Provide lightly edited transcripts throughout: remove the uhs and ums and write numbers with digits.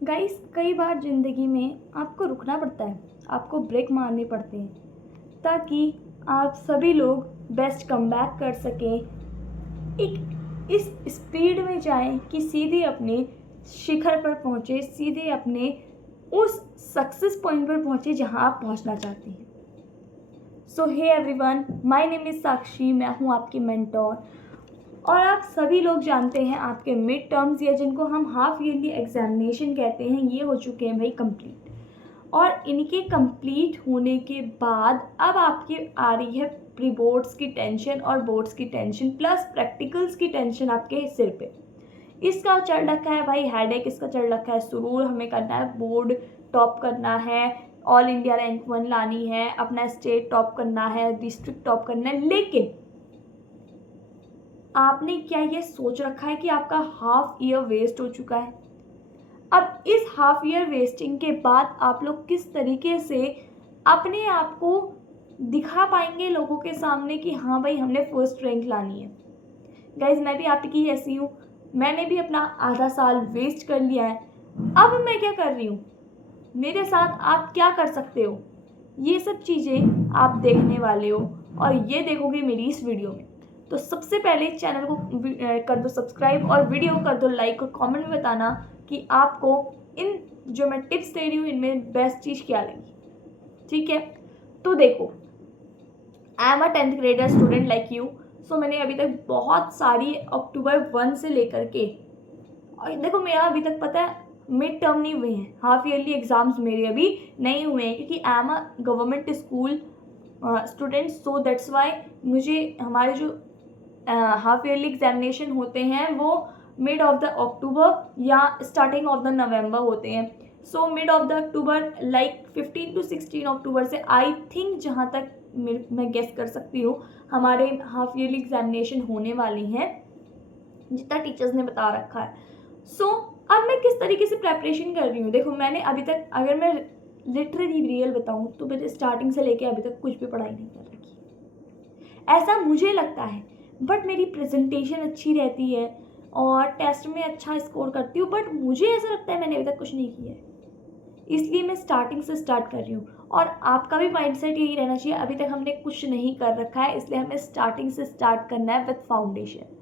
Guys, कई बार ज़िंदगी में आपको रुकना पड़ता है, आपको ब्रेक मारने पड़ते हैं ताकि आप सभी लोग बेस्ट कमबैक कर सकें। एक इस स्पीड में जाएं कि सीधे अपने शिखर पर पहुंचे, सीधे अपने उस सक्सेस पॉइंट पर पहुंचे जहां आप पहुंचना चाहते हैं। So hey everyone, my name is Sakshi, मैं हूं आपकी मेंटोर। और आप सभी लोग जानते हैं आपके मिड टर्म्स या जिनको हम हाफ ईयरली एग्जामिनेशन कहते हैं, ये हो चुके हैं भाई कंप्लीट। और इनके कंप्लीट होने के बाद अब आपकी आ रही है प्री बोर्ड्स की टेंशन और बोर्ड्स की टेंशन प्लस प्रैक्टिकल्स की टेंशन आपके सिर पे। इसका चढ़ रखा है भाई हेडेक, इसका चढ़ रखा है सुरूर, हमें करना है बोर्ड टॉप करना है, ऑल इंडिया रैंक 1 लानी है, अपना स्टेट टॉप करना है, डिस्ट्रिक्ट टॉप करना है। लेकिन आपने क्या ये सोच रखा है कि आपका हाफ ईयर वेस्ट हो चुका है? अब इस हाफ ईयर वेस्टिंग के बाद आप लोग किस तरीके से अपने आप को दिखा पाएंगे लोगों के सामने कि हाँ भाई हमने फर्स्ट रैंक लानी है? गाइज, मैं भी आपकी ऐसी हूँ, मैंने भी अपना आधा साल वेस्ट कर लिया है। अब मैं क्या कर रही हूँ, मेरे साथ आप क्या कर सकते हो, ये सब चीज़ें आप देखने वाले हो और ये देखोगे मेरी इस वीडियो में। तो सबसे पहले चैनल को कर दो सब्सक्राइब और वीडियो कर दो लाइक और कमेंट में बताना कि आपको इन जो मैं टिप्स दे रही हूँ इनमें बेस्ट चीज़ क्या लगी। ठीक है, तो देखो, I am a 10th grader student like you. So मैंने अभी तक बहुत सारी अक्टूबर 1 से लेकर के, और देखो मेरा अभी तक पता है मिड टर्म नहीं हुए हैं, हाफ ईयरली एग्जाम्स मेरे अभी नहीं हुए हैं क्योंकि आई am a government school student. So that's why मुझे हमारे जो हाफ ईयरली एग्जामिनेशन होते हैं वो मिड ऑफ द अक्टूबर या स्टार्टिंग ऑफ द नवंबर होते हैं। So mid of the October like 15 to 16 अक्टूबर से आई थिंक, जहाँ तक मैं गेस कर सकती हूँ, हमारे हाफ ईयरली एग्जामिनेशन होने वाली हैं, जितना टीचर्स ने बता रखा है। सो अब मैं किस तरीके से प्रेपरेशन कर रही हूँ, देखो मैंने अभी तक, अगर मैं लिटरली रियल बताऊँ तो मैंने स्टार्टिंग से लेके अभी तक कुछ भी पढ़ाई नहीं कर रखी, ऐसा मुझे लगता है। बट मेरी प्रेजेंटेशन अच्छी रहती है और टेस्ट में अच्छा स्कोर करती हूँ, बट मुझे ऐसा लगता है मैंने अभी तक कुछ नहीं किया है, इसलिए मैं स्टार्टिंग से स्टार्ट कर रही हूँ। और आपका भी माइंडसेट यही रहना चाहिए, अभी तक हमने कुछ नहीं कर रखा है इसलिए हमें स्टार्टिंग से स्टार्ट करना है विद फाउंडेशन।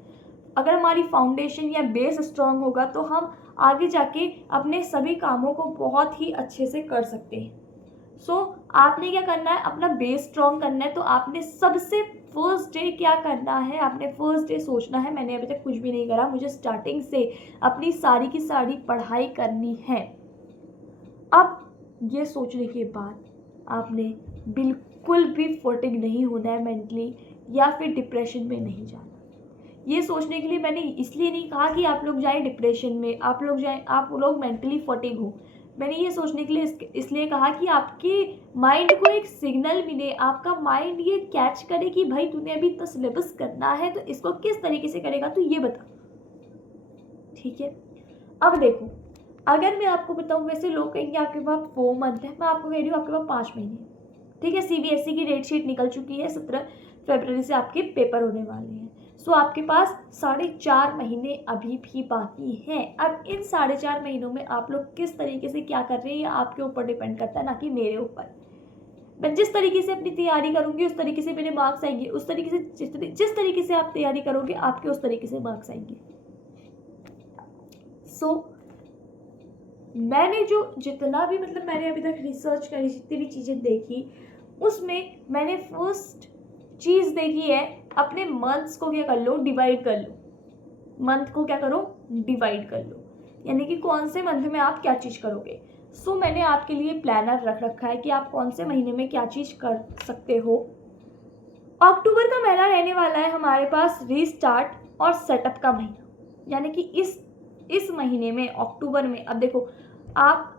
अगर हमारी फाउंडेशन या बेस स्ट्रांग होगा तो हम आगे जाके अपने सभी कामों को बहुत ही अच्छे से कर सकते हैं। सो आपने क्या करना है, अपना बेस स्ट्रांग करना है। तो आपने सबसे फर्स्ट डे क्या करना है, आपने फर्स्ट डे सोचना है मैंने अभी तक कुछ भी नहीं करा, मुझे स्टार्टिंग से अपनी सारी की सारी पढ़ाई करनी है। अब ये सोचने के बाद आपने बिल्कुल भी फटिग नहीं होना है मेंटली, या फिर डिप्रेशन में नहीं जाना। ये सोचने के लिए मैंने इसलिए नहीं कहा कि आप लोग जाएं डिप्रेशन में, आप लोग मेंटली फटिग हो। मैंने ये सोचने के लिए इसलिए कहा कि आपके माइंड को एक सिग्नल मिले, आपका माइंड ये कैच करे कि भाई तूने अभी तो सिलेबस करना है, तो इसको किस तरीके से करेगा तो ये बता। ठीक है, अब देखो, अगर मैं आपको बताऊं, वैसे लोग कहेंगे आपके पास 4 मंथ है, मैं आपको कह रही हूँ आपके पास 5 महीने। ठीक है, सीबीएसई की डेट शीट निकल चुकी है, 17 फरवरी से आपके पेपर होने वाले हैं। सो आपके पास 4.5 महीने अभी भी बाकी हैं। अब इन 4.5 महीनों में आप लोग किस तरीके से क्या कर रहे हैं, ये आपके ऊपर डिपेंड करता है, ना कि मेरे ऊपर। मैं जिस तरीके से अपनी तैयारी करूंगी उस तरीके से मेरे मार्क्स आएंगे, उस तरीके से जिस तरीके से आप तैयारी करोगे आपके उस तरीके से मार्क्स आएंगे। सो मैंने जो जितना भी मैंने अभी तक रिसर्च करी, जितनी भी चीज़ें देखी, उसमें मैंने फर्स्ट चीज़ देखी है, अपने मंथ्स को क्या कर लो, डिवाइड कर लो। मंथ को क्या करो, डिवाइड कर लो, यानी कि कौन से मंथ में आप क्या चीज़ करोगे। सो मैंने आपके लिए प्लानर रख रखा है कि आप कौन से महीने में क्या चीज़ कर सकते हो। अक्टूबर का महीना रहने वाला है हमारे पास रीस्टार्ट और सेटअप का महीना, यानी कि इस महीने में अक्टूबर में, अब देखो आप,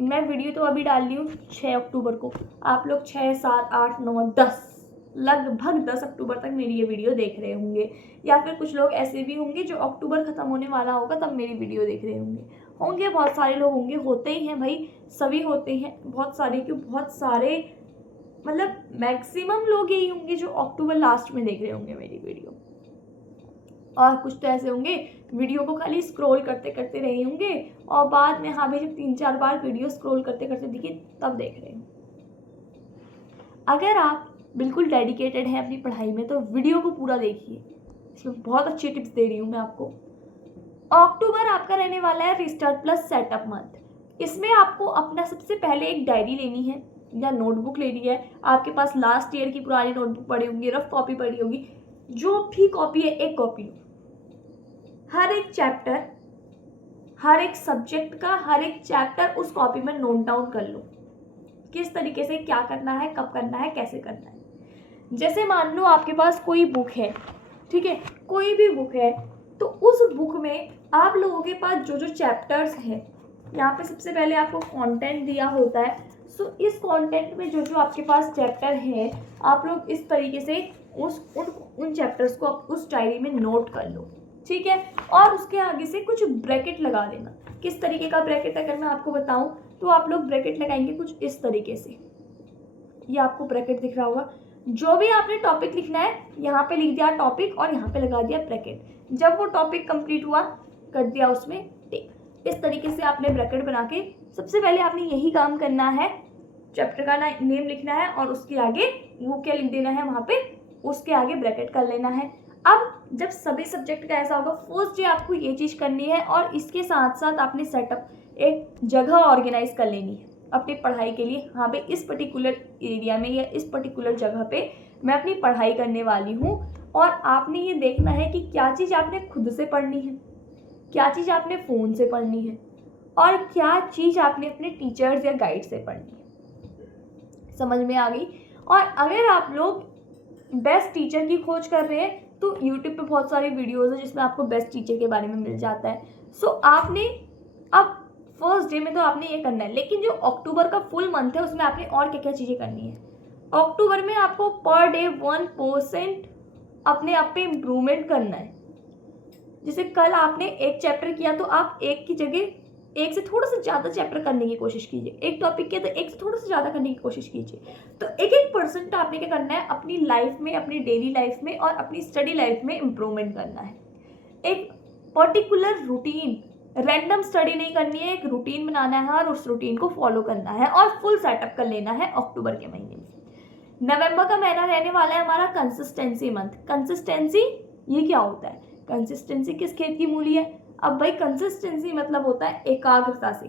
मैं वीडियो तो अभी डाल रही हूँ 6 अक्टूबर को, आप लोग 6, 7, 8, 9, 10, लगभग 10 अक्टूबर तक मेरी ये वीडियो देख रहे होंगे, या फिर कुछ लोग ऐसे भी होंगे जो अक्टूबर ख़त्म होने वाला होगा तब मेरी वीडियो देख रहे होंगे बहुत सारे लोग होंगे, होते ही हैं भाई, सभी होते हैं, बहुत सारे, क्यों बहुत सारे, मैक्सिमम लोग यही होंगे जो अक्टूबर लास्ट में देख रहे होंगे मेरी वीडियो। और कुछ तो ऐसे होंगे वीडियो को खाली स्क्रॉल करते करते रहे होंगे और बाद में हाँ भाई जब 3-4 बार वीडियो स्क्रॉल करते करते दिखे तब देख रहे हो। अगर आप बिल्कुल डेडिकेटेड हैं अपनी पढ़ाई में तो वीडियो को पूरा देखिए, इसमें बहुत अच्छी टिप्स दे रही हूँ मैं आपको। अक्टूबर आपका रहने वाला है रिस्टार्ट प्लस सेटअप मंथ। इसमें आपको अपना सबसे पहले एक डायरी लेनी है या नोटबुक लेनी है। आपके पास लास्ट ईयर की पुरानी नोटबुक पड़ी होंगी, रफ कॉपी पड़ी होगी, जो भी कॉपी है एक कॉपी लो। हर एक चैप्टर, हर एक सब्जेक्ट का हर एक चैप्टर उस कॉपी में नोट डाउन कर लो, किस तरीके से क्या करना है, कब करना है, कैसे करना है। जैसे मान लो आपके पास कोई बुक है, ठीक है, कोई भी बुक है, तो उस बुक में आप लोगों के पास जो जो चैप्टर्स हैं, यहाँ पे सबसे पहले आपको कंटेंट दिया होता है। सो इस कंटेंट में जो जो आपके पास चैप्टर है, आप लोग इस तरीके से उन चैप्टर्स को आप उस डायरी में नोट कर लो, ठीक है। और उसके आगे से कुछ ब्रैकेट लगा देना। किस तरीके का ब्रैकेट अगर मैं आपको बताऊं तो आप लोग ब्रैकेट लगाएंगे कुछ इस तरीके से। ये आपको ब्रैकेट दिख रहा होगा। जो भी आपने टॉपिक लिखना है यहाँ पे लिख दिया टॉपिक और यहाँ पे लगा दिया ब्रैकेट। जब वो टॉपिक कंप्लीट हुआ कर दिया उसमें टिक। इस तरीके से आपने ब्रैकेट बना के सबसे पहले आपने यही काम करना है, चैप्टर का नेम लिखना है और उसके आगे वो क्या लिख देना है, वहाँ पे उसके आगे ब्रैकेट कर लेना है। अब जब सभी सब्जेक्ट का ऐसा होगा, फर्स्ट डे आपको ये चीज़ करनी है और इसके साथ साथ आपने सेटअप एक जगह ऑर्गेनाइज कर लेनी है अपनी पढ़ाई के लिए। हाँ भाई इस पर्टिकुलर एरिया में या इस पर्टिकुलर जगह पे मैं अपनी पढ़ाई करने वाली हूँ। और आपने ये देखना है कि क्या चीज़ आपने खुद से पढ़नी है, क्या चीज़ आपने फ़ोन से पढ़नी है और क्या चीज़ आपने अपने टीचर्स या गाइड से पढ़नी है। समझ में आ गई। और अगर आप लोग बेस्ट टीचर की खोज कर रहे हैं तो यूट्यूब पे बहुत सारी वीडियोस है जिसमें आपको बेस्ट टीचर के बारे में मिल जाता है। सो आपने अब फर्स्ट डे में तो आपने ये करना है, लेकिन जो अक्टूबर का फुल मंथ है उसमें आपने और क्या क्या चीज़ें करनी है। अक्टूबर में आपको पर डे 1% अपने आप पे इम्प्रूवमेंट करना है। जैसे कल आपने एक चैप्टर किया तो आप एक की जगह एक से थोड़ा सा ज़्यादा चैप्टर करने की कोशिश कीजिए। एक टॉपिक किया तो एक से थोड़ा सा ज़्यादा करने की कोशिश कीजिए। तो 1% आपने क्या करना है अपनी लाइफ में, अपनी डेली लाइफ में और अपनी स्टडी लाइफ में इम्प्रूवमेंट करना है। एक पर्टिकुलर रूटीन, रैंडम स्टडी नहीं करनी है, एक रूटीन बनाना है और उस रूटीन को फॉलो करना है और फुल सेटअप कर लेना है अक्टूबर के महीने में। नवंबर का महीना रहने वाला है हमारा कंसिस्टेंसी मंथ। कंसिस्टेंसी ये क्या होता है? कंसिस्टेंसी किस खेत की मूली है? अब भाई कंसिस्टेंसी मतलब होता है एकाग्रता से,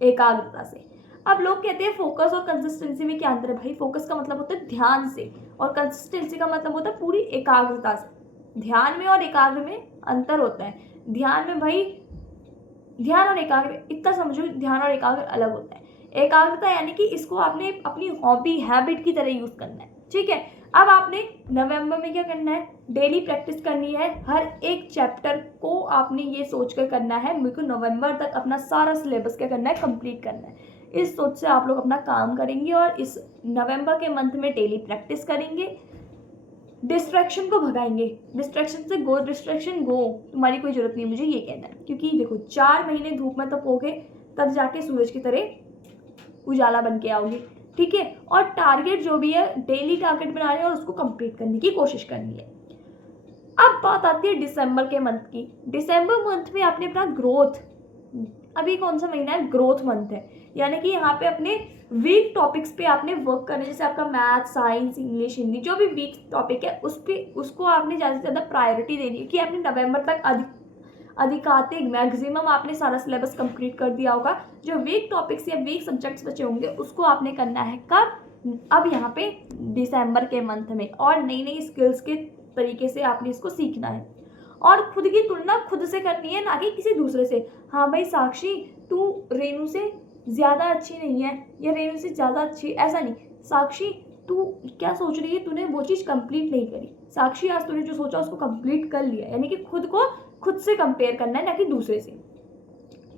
एकाग्रता से। अब लोग कहते हैं फोकस और कंसिस्टेंसी में क्या अंतर है? भाई फोकस का मतलब होता है ध्यान से और कंसिस्टेंसी का मतलब होता है पूरी एकाग्रता से। ध्यान में और एकाग्र में अंतर होता है। ध्यान में भाई, ध्यान और एकाग्र इतना समझो, ध्यान और एकाग्र अलग होता है। एकाग्रता यानी कि इसको आपने अपनी हॉबी, हैबिट की तरह यूज करना है, ठीक है। अब आपने नवंबर में क्या करना है? डेली प्रैक्टिस करनी है। हर एक चैप्टर को आपने ये सोच कर करना है मेरे को नवंबर तक अपना सारा सिलेबस क्या करना है, कंप्लीट करना है। इस सोच से आप लोग अपना काम करेंगे और इस नवंबर के मंथ में डेली प्रैक्टिस करेंगे। डिस्ट्रैक्शन को भगाएंगे। डिस्ट्रैक्शन से गो, डिस्ट्रैक्शन गो, तुम्हारी कोई जरूरत नहीं, मुझे ये कहना है। क्योंकि देखो 4 महीने धूप में तपोगे तब जाके सूरज की तरह उजाला बन के आओगे, ठीक है। और टारगेट जो भी है डेली टारगेट बना रहे हैं और उसको कंप्लीट करने की कोशिश करनी है। अब बात आती है दिसंबर के मंथ की। दिसंबर मंथ में आपने अपना ग्रोथ, अभी कौन सा महीना है? ग्रोथ मंथ है, यानी कि यहाँ पे अपने वीक टॉपिक्स पे आपने वर्क करना है। जैसे आपका मैथ, साइंस, इंग्लिश, हिंदी, जो भी वीक टॉपिक है उस पे उसको आपने ज़्यादा से ज़्यादा प्रायोरिटी देनी है कि आपने नवंबर तक अधिकाधिक मैक्सिमम आपने सारा सिलेबस कंप्लीट कर दिया होगा। जो वीक टॉपिक्स या वीक सब्जेक्ट्स बचे होंगे उसको आपने करना है कब? अब यहाँ पे दिसंबर के मंथ में। और नई नई स्किल्स के तरीके से आपने इसको सीखना है और खुद की तुलना खुद से करनी है, ना कि किसी दूसरे से। हाँ भाई साक्षी तू रेनू से ज़्यादा अच्छी नहीं है या रेनू से ज़्यादा अच्छी, ऐसा नहीं। साक्षी तू क्या सोच रही है, तूने वो चीज़ कंप्लीट नहीं करी। साक्षी आज तूने जो सोचा उसको कंप्लीट कर लिया, यानी कि खुद को खुद से कंपेयर करना है, ना कि दूसरे से।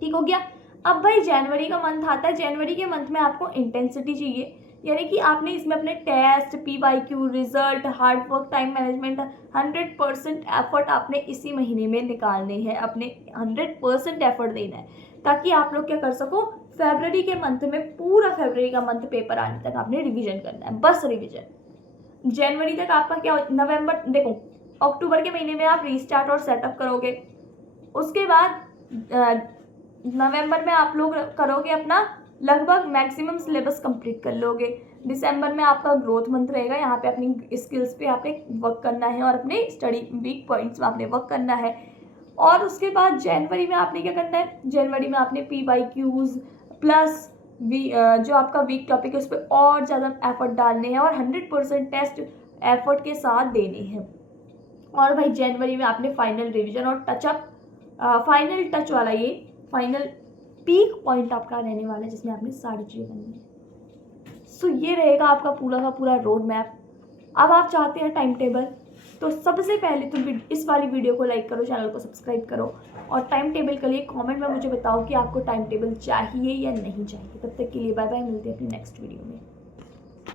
ठीक हो गया। अब भाई जनवरी का मंथ आता है। जनवरी के मंथ में आपको इंटेंसिटी चाहिए, यानी कि आपने इसमें अपने test, PYQ, result, hard work, time management, 100% effort आपने इसी महीने में निकालने हैं। अपने 100% एफर्ट देना है ताकि आप लोग क्या कर सको, फरवरी के मंथ में पूरा फरवरी का मंथ पेपर आने तक आपने रिवीजन करना है, बस रिवीजन। जनवरी तक आपका क्या, नवंबर देखो अक्टूबर के महीने में आप रीस्टार्ट और सेटअप करोगे। उसके बाद नवंबर में आप लोग करोगे अपना लगभग मैक्सिमम सिलेबस कंप्लीट कर लोगे। दिसंबर में आपका ग्रोथ मंथ रहेगा, यहाँ पे अपनी स्किल्स पे आपने वर्क करना है और अपने स्टडी वीक पॉइंट्स में आपने वर्क करना है। और उसके बाद जनवरी में आपने क्या करना है, जनवरी में आपने PYQs प्लस जो आपका वीक टॉपिक है उस पर और ज़्यादा एफर्ट डालने हैं और 100% टेस्ट एफर्ट के साथ देने हैं। और भाई जनवरी में आपने फाइनल रिवीजन और टचअप फाइनल टच वाला ये फाइनल पीक पॉइंट आपका रहने वाला है जिसमें आपने सारी चीज़ें करनी है। सो ये रहेगा आपका पूरा का पूरा रोड मैप। अब आप चाहते हैं टाइम टेबल, तो सबसे पहले तो इस वाली वीडियो को लाइक करो, चैनल को सब्सक्राइब करो और टाइम टेबल के लिए कमेंट में मुझे बताओ कि आपको टाइम टेबल चाहिए या नहीं चाहिए। तब तक के लिए बाय बाय, मिलते हैं अपनी नेक्स्ट वीडियो में।